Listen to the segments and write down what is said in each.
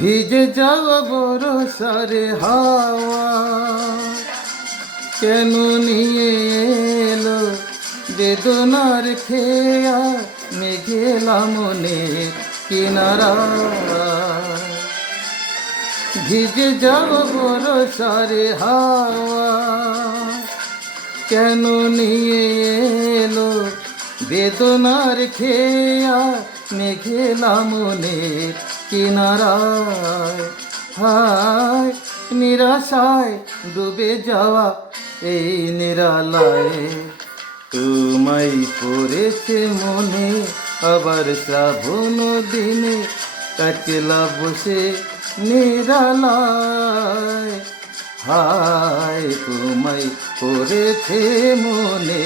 ভিজে যাওয়া বড় সারে হাওয়া। কেন নিয়ে এলো বেদনার খেয়া? মেঘেলা মনে কিনারা। ভিজে যাওয়া বড় সারে হাওয়া। কেন নিয়ে এলো বেদনার খেয়া মেঘেলা মনের কিনারায় হায়, নিরাশায় ডুবে যাওয়া এই নিরালায়। তোমায় পড়েছে মনে আবার শ্রাবণ দিনে একলা বসে নিরালায়। হায়, তোমায় পড়েছে মনে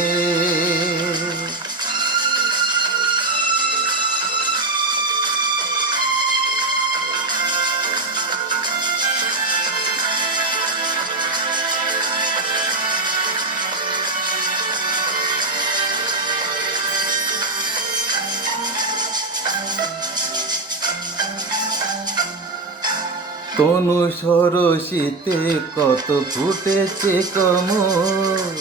তনু সরসিতে কত ফুটেছে কমল।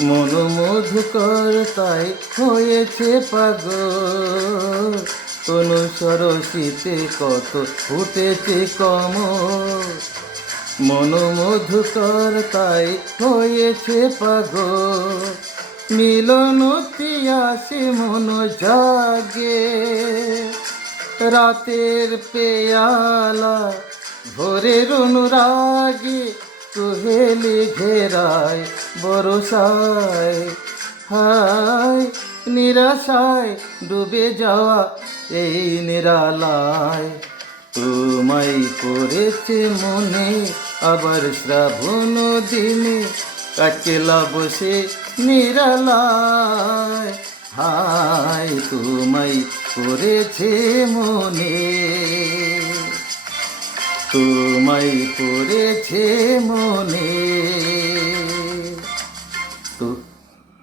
মন মধুকর তাই হয়েছে পাগল। তনু সরসিতে কত ফুটেছে কমল। মন মধুকর তাই হয়েছে পাগল। মিলন আসে মন জাগে। রাতের পেয়ালা ভোরের অনুরাগে কুহেলি ঘেরায় বরসায়। হায়, নিরাশায় ডুবে যাওয়া এই নিরালায়। তোমায় করেছে মনে আবার শ্রাবণ দিনে কাকেলা বসে নিরালায়। হায়, তোমায় করেছে মনে তোমায় পড়েছে মনে।